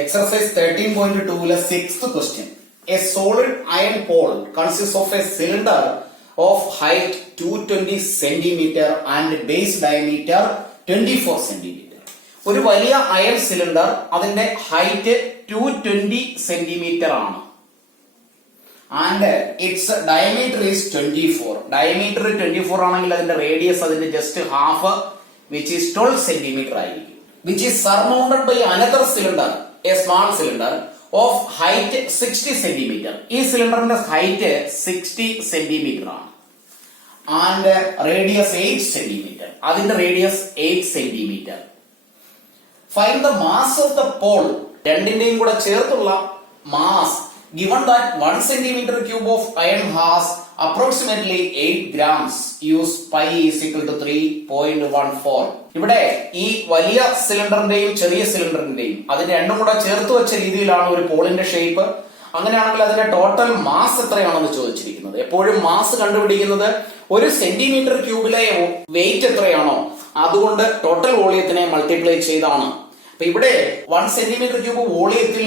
Exercise 13.2 sixth question. A solid iron pole consists of a cylinder of height 220 centimeter and base diameter 24 centimeter. ഒരു വലിയ iron cylinder അതിന്റെ height 220 centimeter ആണ്. And its diameter is 24. Diameter 24 ആണെങ്കിൽ അതിന്റെ radius അതിന്റെ just half which is 12 centimeter ആയിരിക്കും. Which is surmounted by another cylinder, a small cylinder of height 60 centimeter. ഈ സിലിണ്ടറിന്റെ ഹൈറ്റ് 60 സെന്റിമീറ്റർ ആണ്. And radius 8 centimeter. അതിന്റെ radius 8 centimeter. Find the mass of the pole. രണ്ടിന്റെയും കൂടെ ചേർത്തുള്ള mass. Given that 1 centimeter cube of iron has approximately 8 grams, use pi is equal to 3.14. ഇവിടെ ഈ വലിയ സിലിണ്ടറിന്റെയും ചെറിയ സിലിണ്ടറിന്റെയും അതിന്റെ രണ്ടും കൂടെ ചേർത്ത് വെച്ച രീതിയിലാണ് ഒരു പോളിന്റെ ഷേപ്പ്. അങ്ങനെയാണെങ്കിൽ അതിന്റെ ടോട്ടൽ മാസ് എത്രയാണെന്ന് ചോദിച്ചിരിക്കുന്നത്. എപ്പോഴും മാസ് കണ്ടുപിടിക്കുന്നത് ഒരു സെന്റിമീറ്റർ ക്യൂബിലെ വെയിറ്റ് എത്രയാണോ അതുകൊണ്ട് ടോട്ടൽ വോളിയത്തിനെ മൾട്ടിപ്ലൈ ചെയ്താണ്. അപ്പൊ ഇവിടെ 1 സെന്റിമീറ്റർ ക്യൂബ് വോളിയത്തിൽ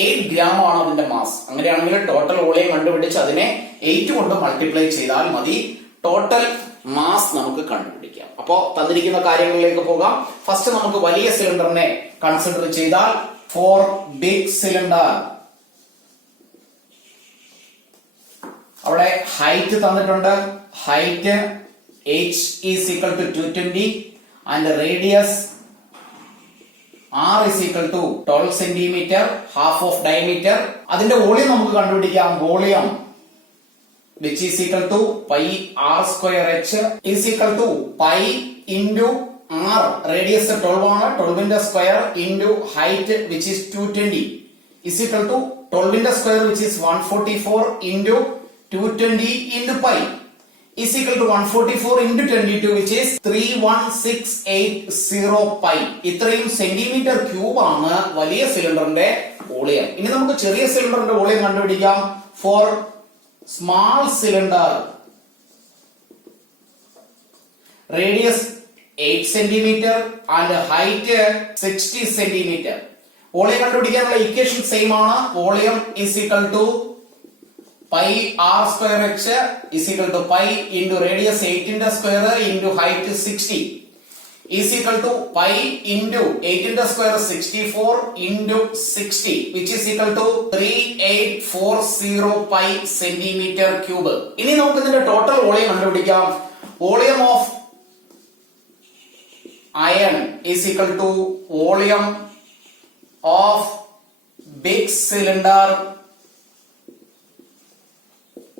8 ഗ്രാം ആണ് അതിന്റെ മാസ്. അങ്ങനെയാണെങ്കിൽ ടോട്ടൽ വോളിയം കണ്ടുപിടിച്ച് അതിനെ 8 കൊണ്ട് മൾട്ടിപ്ലൈ ചെയ്താൽ മതി. ടോട്ടൽ മാസ് നമുക്ക് കണ്ടുപിടിക്കാം. അപ്പോ തന്നിരിക്കുന്ന കാര്യങ്ങളിലേക്ക് പോകാം. ഫസ്റ്റ് നമുക്ക് വലിയ സിലിണ്ടറിനെ കൺസിഡർ ചെയ്താൽ ഫോർ ബിഗ് സിലിണ്ടർ അവിടെ ഹൈറ്റ് തന്നിട്ടുണ്ട്. Height h is equal to 220 and radius R is equal to 12 centimeter, half of diameter. അതിന്റെ വോളിയം നമുക്ക് കണ്ടുപിടിക്കാം. Volume which is equal to pi r square h is equal to pi into r. Radius 12 ആണ്. 12 ന്റെ square into height which is 220 is equal to 12 ന്റെ square which is 144 into 220 into pi is equal to 144 into 22 which is 31680 pi. ഇത്രയും centimetre cube ആണ് വലിയ സിലിണ്ടറിന്റെ volume. ഇനി നമുക്ക് ചെറിയ സിലിണ്ടറിന്റെ വോളിയം കണ്ടുപിടിക്കാം. For small cylinder radius 8 centimetre and height 60 centimetre. Volume കണ്ടുപിടിക്കാനുള്ള ഇക്വേഷൻ സെയിം ആണ്. Volume is equal to pi r square h is equal to pi into radius 8 into square into height 60 is equal to pi into 8 into square 64 into 60 which is equal to 3840 pi centimeter cube. ഇനി നമുക്ക് ഇതിന്റെ total volume കണ്ടുപിടിക്കാം. Volume of iron is equal to volume of big cylinder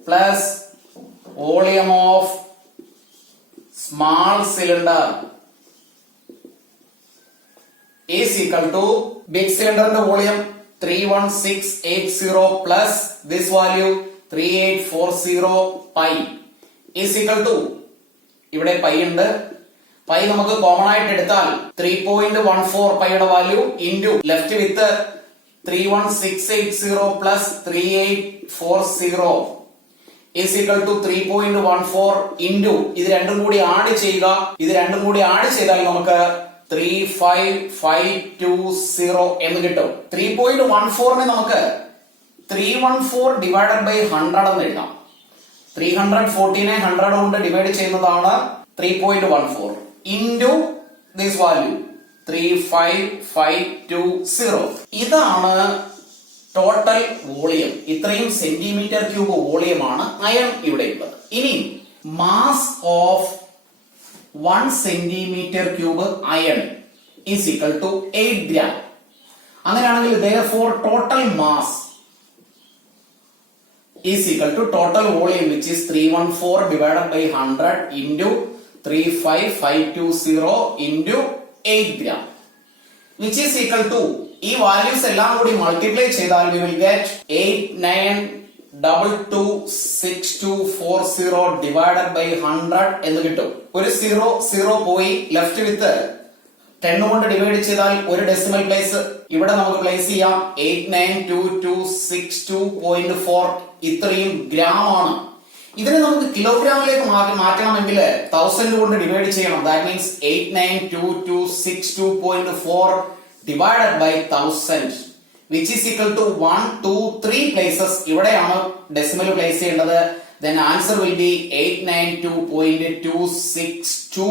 plus volume of small cylinder is equal to big cylinder the volume 31680 plus this value 3840 pi is equal to ഇവിടെ pi ഉണ്ട്. Pi നമുക്ക് common ആയിട്ട് എടുത്താൽ 3.14 പൈയുടെ value into left with 31680 plus 3840 is equal to 3.14 into ഇത് രണ്ടും കൂടി add ചെയ്യുക. ഇത് രണ്ടും കൂടി ആഡ് ചെയ്താൽ നമുക്ക് 35520 എന്ന് കിട്ടും. 3.14 നമുക്ക് 314 ഡിവൈഡഡ് ബൈ 100 എന്ന് എഴുതാം. 314 100 കൊണ്ട് ഡിവൈഡ് ചെയ്യുന്നതാണ് 3.14 into this value 35520. ഇതാണ് ടോട്ടൽ വോളിയം. ഇത്രയും സെന്റിമീറ്റർ ക്യൂബ് വോളിയമാണ് അയൺ ഇവിടെ ഉള്ളത്. ഇനി mass of 1 centimetre cube iron is equal to 8 gram. അങ്ങനെയാണെങ്കിൽ therefore total mass is equal to total volume which is 314 divided by 100 into 35520 into 8 gram which is equal to ഈ values എല്ലാം കൂടി multiply ചെയ്താൽ we will get 89226240 divided by 100 എന്ന് കിട്ടും. ഒരു 0 പോയി left വിത്ത് 10 കൊണ്ട് ഡിവൈഡ് ചെയ്താൽ ഒരു ഡെസിമൽ പ്ലേസ് ഇവിടെ നമുക്ക് പ്ലേസ് ചെയ്യാം. 892262.4 ഇത്രയും ഗ്രാം ആണ്. ഇതിനെ നമുക്ക് കിലോഗ്രാമിലേക്ക് മാറ്റണമെങ്കിൽ 1000 കൊണ്ട് ഡിവൈഡ് ചെയ്യണം. That means 892262.4 divided by 1000 which is equal to 1, 2, 3 places. ഇവിടെയാണ് ഡെസിമൽ പ്ലേസ് ചെയ്യേണ്ടത്. Then answer will be 892.262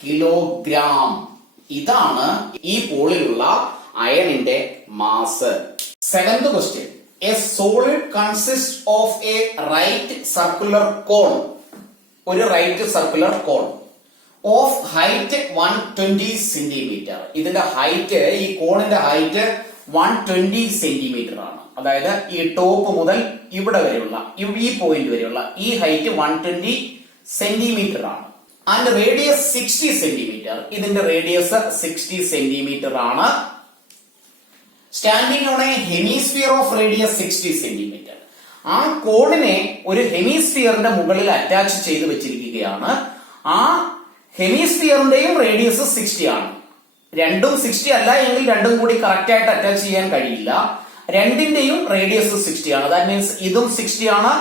kilogram. ഇതാണ് ഈ പോളിലുള്ള അയണിന്റെ mass. Seventh question. A solid consists of a right circular cone. ഒരു right circular cone of height 120 centimetre. ഇതിന്റെ height, ഈ കോണിന്റെ ഹൈറ്റ് 120 സെന്റിമീറ്റർ ആണ്. അതായത് ഈ ടോപ്പ് മുതൽ ഇവിടെ വരെയുള്ള ഈ പോയിന്റ് വരെയുള്ള ഈ ഹൈറ്റ് 120 സെന്റിമീറ്റർ ആണ്. And radius 60 centimetre. ഇതിന്റെ റേഡിയസ് 60 സെന്റിമീറ്റർ ആണ്. Standing on A hemisphere of radius 60 centimetre. ആ കോണിനെ ഒരു ഹെമിസ്ഫിയറിന്റെ മുകളിൽ അറ്റാച്ച് ചെയ്ത് വെച്ചിരിക്കുകയാണ്. ആ ഹെമിസ്ഫിയറിന്റെയും റേഡിയസ് 60 ആണ്. രണ്ടും 60 അല്ല എങ്കിൽ രണ്ടും കൂടി കറക്റ്റ് ആയിട്ട് അറ്റാച്ച് ചെയ്യാൻ കഴിയില്ല. രണ്ടിന്റെയും റേഡിയസ് 60 ആണ്. ദാറ്റ് മീൻസ് ഇതും 60 ആണ്,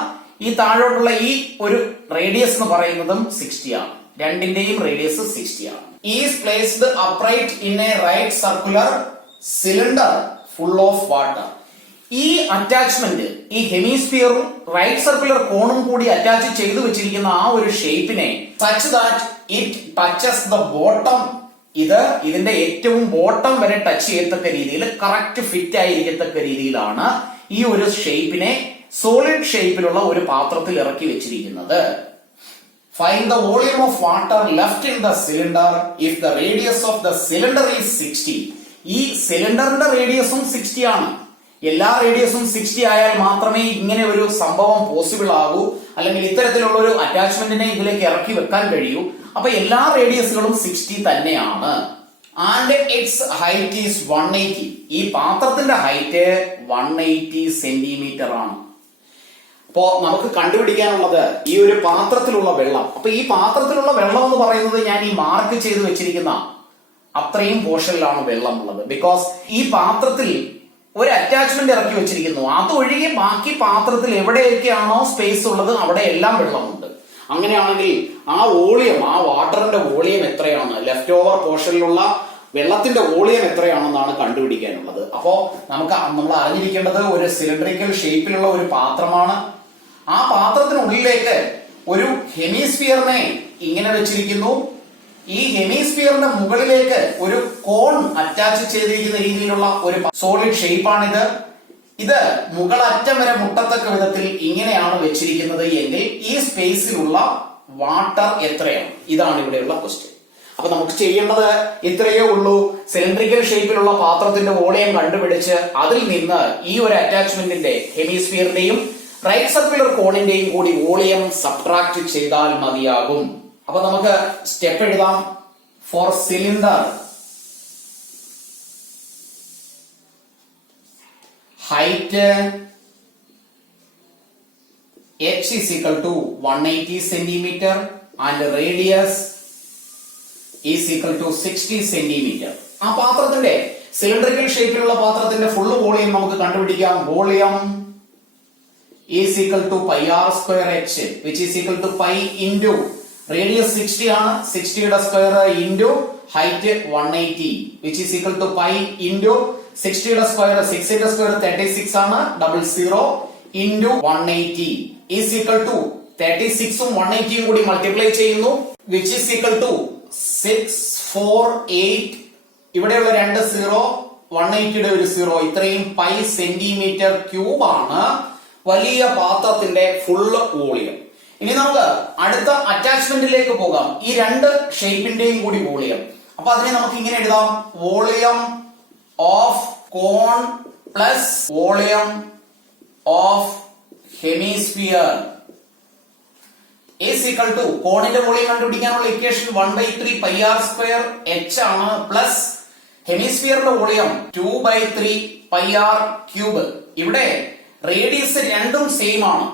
ഈ താഴോട്ടുള്ള ഈ ഒരു റേഡിയസ് എന്ന് പറയുന്നതും 60 ആണ്. രണ്ടിന്റെയും റേഡിയസ് 60 ആണ്. Is placed upright in a right circular cylinder full of water. ഈ അറ്റാച്ച്മെന്റ്, ഈ ഹെമിസ്ഫിയറും റൈറ്റ് സർക്കുലർ കോണും കൂടി അറ്റാച്ച് ചെയ്തു വെച്ചിരിക്കുന്ന ആ ഒരു ഷേപ്പിനെ such that it touches the bottom. ഇതിന്റെ ഏറ്റവും ബോട്ടം വരെ ടച്ച് ചെയ്യത്തക്ക രീതിയിൽ, കറക്റ്റ് ഫിറ്റ് ആയിരിക്കത്തക്ക രീതിയിലാണ് ഈ ഒരു ഷേപ്പിനെ സോളിഡ് ഷേപ്പിലുള്ള ഒരു പാത്രത്തിൽ ഇറക്കി വെച്ചിരിക്കുന്നത്. Find the volume of water left in the cylinder if the radius of the cylinder is 60. ഈ സിലിണ്ടറിന്റെ റേഡിയസും 60 ആണ്. എല്ലാ റേഡിയസും 60 ആയാൽ മാത്രമേ ഇങ്ങനെ ഒരു സംഭവം പോസിബിൾ ആകൂ, അല്ലെങ്കിൽ ഇത്തരത്തിലുള്ള ഒരു അറ്റാച്ച്മെന്റിനെ ഇതിലേക്ക് ഇറക്കി വെക്കാൻ കഴിയൂ. അപ്പൊ എല്ലാ റേഡിയസുകളും 60 തന്നെയാണ്. And it's height is 180. ഈ പാത്രത്തിന്റെ ഹൈറ്റ് 180 സെന്റിമീറ്റർ ആണ്. അപ്പോ നമുക്ക് കണ്ടുപിടിക്കാനുള്ളത് ഈ ഒരു പാത്രത്തിലുള്ള വെള്ളം. അപ്പൊ ഈ പാത്രത്തിലുള്ള വെള്ളം എന്ന് പറയുന്നത് ഞാൻ ഈ മാർക്ക് ചെയ്ത് വെച്ചിരിക്കുന്ന അത്രയും പോർഷനിലാണ് വെള്ളം ഉള്ളത്. ബിക്കോസ് ഈ പാത്രത്തിൽ ഒരു അറ്റാച്ച്മെന്റ് ഇറക്കി വെച്ചിരിക്കുന്നു. അതൊഴികെ ബാക്കി പാത്രത്തിൽ എവിടെയൊക്കെയാണോ സ്പേസ് ഉള്ളത് അവിടെ എല്ലാം വെള്ളമുണ്ട്. അങ്ങനെയാണെങ്കിൽ ആ വോളിയം, ആ വാട്ടറിന്റെ വോളിയം എത്രയാണ്, ലെഫ്റ്റ് ഓവർ പോർഷനിലുള്ള വെള്ളത്തിന്റെ വോളിയം എത്രയാണെന്നാണ് കണ്ടുപിടിക്കാനുള്ളത്. അപ്പോ നമ്മൾ അറിഞ്ഞിരിക്കേണ്ടത് ഒരു സിലിണ്ടറിക്കൽ ഷേപ്പിലുള്ള ഒരു പാത്രമാണ്. ആ പാത്രത്തിനുള്ളിലേക്ക് ഒരു ഹെമിസ്ഫിയറിനെ ഇങ്ങനെ വെച്ചിരിക്കുന്നു. ഈ ഹെമിസ്ഫിയറിന്റെ മുകളിലേക്ക് ഒരു കോൺ അറ്റാച്ച് ചെയ്തിരിക്കുന്ന രീതിയിലുള്ള ഒരു സോളിഡ് ഷേപ്പാണിത്. ഇത് മുകളറ്റം വരെ മുട്ടത്തക്ക വിധത്തിൽ ഇങ്ങനെയാണ് വെച്ചിരിക്കുന്നത് എങ്കിൽ ഈ സ്പേസിലുള്ള വാട്ടർ എത്രയാണ്? ഇതാണ് ഇവിടെയുള്ള ക്വസ്റ്റ്യൻ. അപ്പൊ നമുക്ക് ചെയ്യേണ്ടത് ഇത്രയേ ഉള്ളൂ. സിലിണ്ടറിക്കൽ ഷേപ്പിലുള്ള പാത്രത്തിന്റെ വോളിയം കണ്ടുപിടിച്ച് അതിൽ നിന്ന് ഈ ഒരു അറ്റാച്ച്മെന്റിന്റെ ഹെമിസ്ഫിയറിന്റെയും റൈറ്റ് സർക്കുലർ കോണിന്റെയും കൂടി വോളിയം സബ്ട്രാക്ട് ചെയ്താൽ മതിയാകും. അപ്പൊ നമുക്ക് സ്റ്റെപ്പ് എഴുതാം. For cylinder, height h is equal to 180 centimeter and radius is equal to 60 centimeter. ആ പാത്രത്തിന്റെ സിലിണ്ടറിക്കൽ ഷേപ്പിലുള്ള പാത്രത്തിന്റെ ഫുൾ വോളിയം നമുക്ക് കണ്ടുപിടിക്കാം. Volume is equal to pi r square h, which is equal to pi into radius 60 ആണ്, 60യുടെ square into height 180, which is equal to pi into 60യുടെ square, 6ന്റെ സ്ക്വയർ 36 ആണ്, 00 into 180 is equal to 36ഉം 180ഉം കൂടി multiply ചെയ്യുന്നു, which is equal to 648. ഇവിടെയുള്ള 2 0, 180യുടെ ഒരു 0, ഇത്രയും പൈ സെന്റിമീറ്റർ ക്യൂബ് ആണ് വലിയ പാത്രത്തിന്റെ ഫുള്ള് വോളിയം. ഇനി നമുക്ക് അടുത്ത അറ്റാച്ച്മെന്റിലേക്ക് പോകാം. ഈ രണ്ട് ഷേപ്പിന്റെയും കൂടി വോളിയം. അപ്പൊ അതിനെ നമുക്ക് ഇങ്ങനെ എഴുതാം. Volume of cone plus volume of hemisphere is equal to, കോണിന്റെ വോളിയം കണ്ടുപിടിക്കാനുള്ള equation 1/3 pi r square h ആണ്, പ്ലസ് ഹെമിസ്ഫിയറിന്റെ വോളിയം 2/3 pi r ക്യൂബ്. ഇവിടെ റേഡിയസ് രണ്ടും സെയിം ആണ്.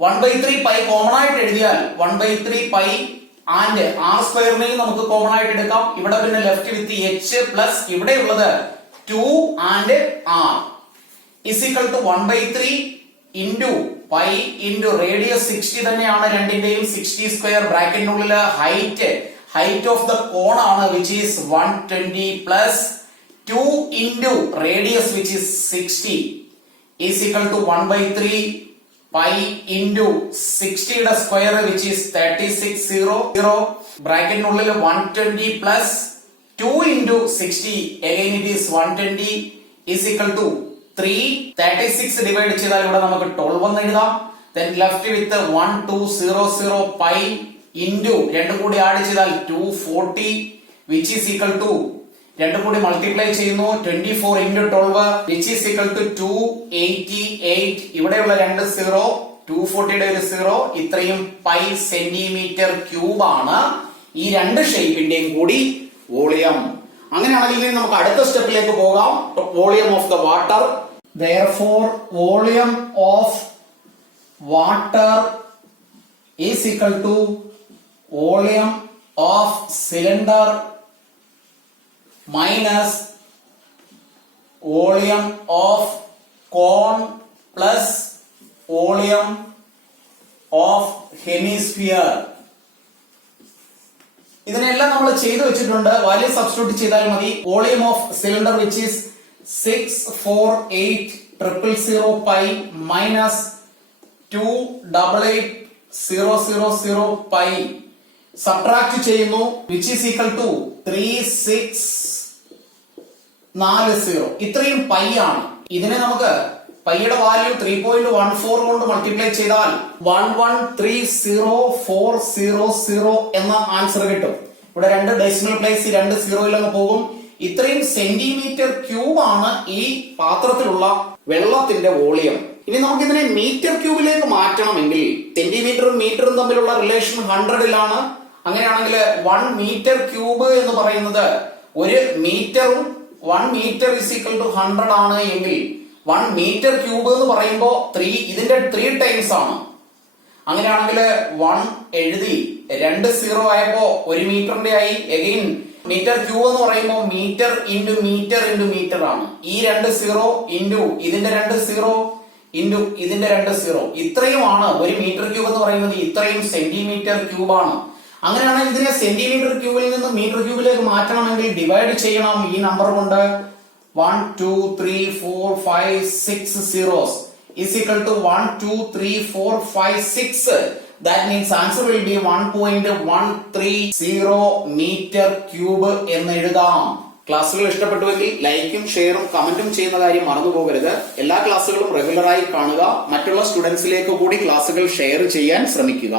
1/3 പൈ കോമൺ ആയിട്ട് എഴുതിയാൽ 1/3 പൈ ആൻഡ് ആർ സ്ക്വയറിനെയും നമുക്ക് കോമൺ ആയിട്ട് എടുക്കാം. ഇവിടെ പിന്നെ ലെഫ്റ്റ് വിത്ത് എച്ച് പ്ലസ് ഇവിടെ ഉള്ളത് 2 and R is equal to 1/3 into pi into radius 60 തന്നെയാണ് രണ്ടിന്റെയും, 60 സ്ക്വയർ ബ്രാക്കറ്റിനുള്ളിൽ ഹൈറ്റ് ഓഫ് ദ കോൺ ആണ്, which is 120 plus 2 into radius which is 60 is equal to 1 by 3 pi into 60 യുടെ square which is 3600 ബ്രാക്കറ്റിനുള്ളിൽ 120 plus 2 into 60 again it is 120 is equal to 336 divide ചെയ്താൽ ഇവിടെ നമുക്ക് 12 എന്ന് എഴുതാം. then left with 1200 pi into രണ്ടും കൂടി ആഡ് ചെയ്താൽ 240 which is equal to രണ്ടും കൂടി മൾട്ടിപ്ലൈ ചെയ്യുന്നു 24 into 12 which is equal to 288 ഇവിടെയുള്ള രണ്ട് 0 240യുടെ ഒരു 0 ഇത്രയും പൈ സെന്റിമീറ്റർ ക്യൂബ് ആണ് ഈ രണ്ട് ഷേപ്പിന്റെയും കൂടി വോളിയം. അങ്ങനെയാണെങ്കിൽ നമുക്ക് അടുത്ത സ്റ്റെപ്പിലേക്ക് പോകാം. Volume of the water. therefore volume of water is equal to volume of cylinder minus volume of cone plus volume of hemisphere. ഇതിനെല്ലാം നമ്മൾ ചെയ്തു വെച്ചിട്ടുണ്ട്. വാല്യൂ സബ്സ്റ്റിറ്റ്യൂട്ട് ചെയ്താൽ മതി. Volume of cylinder which is 648,000 pi minus 288,000 pi subtract ചെയ്യുന്നു which is equal to 3640. ഇത്രയും pi ആണ്. ഇതിനെ നമുക്ക് പൈയുടെ വാല്യൂ 3.14 കൊണ്ട് മൾട്ടിപ്ലൈ ചെയ്താൽ 1130,400 എന്ന ആൻസർ കിട്ടും. ഇവിടെ രണ്ട് ഡെസിമൽ പ്ലേസ് രണ്ട് സീറോയിലങ്ങ് പോകും. ഇത്രയും സെന്റിമീറ്റർ ക്യൂബ് ആണ് ഈ പാത്രത്തിലുള്ള വെള്ളത്തിന്റെ വോളിയം. ഇനി നമുക്ക് ഇതിനെ മീറ്റർ ക്യൂബിലേക്ക് മാറ്റണമെങ്കിൽ സെന്റിമീറ്ററും മീറ്ററും തമ്മിലുള്ള റിലേഷൻ 100ലാണ്. അങ്ങനെയാണെങ്കിൽ 1 മീറ്റർ ക്യൂബ് എന്ന് പറയുന്നത് ഒരു മീറ്ററും 1 മീറ്റർ ഇസ് ഈക്വൽ ടു 100 ആണ് എങ്കിൽ 1 മീറ്റർ ക്യൂബ് എന്ന് പറയുമ്പോൾ ഇതിന്റെ 3 ടൈംസ് ആണ്. അങ്ങനെയാണെങ്കിൽ 1 എഴുതി 2 0 ആയപ്പോ 1 മീറ്ററിന്റെ ആയി. എഗെയിൻ മീറ്റർ ക്യൂബ് എന്ന് പറയുമ്പോൾ metre into metre into metre ആണ്. ഈ 2 0 ഇൻറ്റു ഇതിന്റെ 2 0 ഇൻറ്റു ഇതിന്റെ 2 0 ഇത്രയുമാണ് ഒരു മീറ്റർ ക്യൂബ് എന്ന് പറയുന്നത്. ഇത്രയും സെന്റിമീറ്റർ ക്യൂബാണ്. അങ്ങനെയാണെങ്കിൽ ഇതിനെ സെന്റിമീറ്റർ ക്യൂബിൽ നിന്ന് മീറ്റർ ക്യൂബിലേക്ക് മാറ്റണമെങ്കിൽ ഡിവൈഡ് ചെയ്യണം ഈ നമ്പർ കൊണ്ട്. 1 2 3 4 5 6 zeros is equal to 1 2 3 4 5 6. that means answer will be 1.130 metre cube എന്ന് എഴുതാം. ക്ലാസ്സുകൾ ഇഷ്ടപ്പെട്ടുവെങ്കിൽ ലൈക്കും ഷെയറും കമന്റും ചെയ്യുന്ന കാര്യം മറന്നു പോകരുത്. എല്ലാ ക്ലാസ്സുകളും റെഗുലറായി കാണുക. മറ്റുള്ള സ്റ്റുഡൻസിലേക്ക് കൂടി ക്ലാസ്സുകൾ ഷെയർ ചെയ്യാൻ ശ്രമിക്കുക.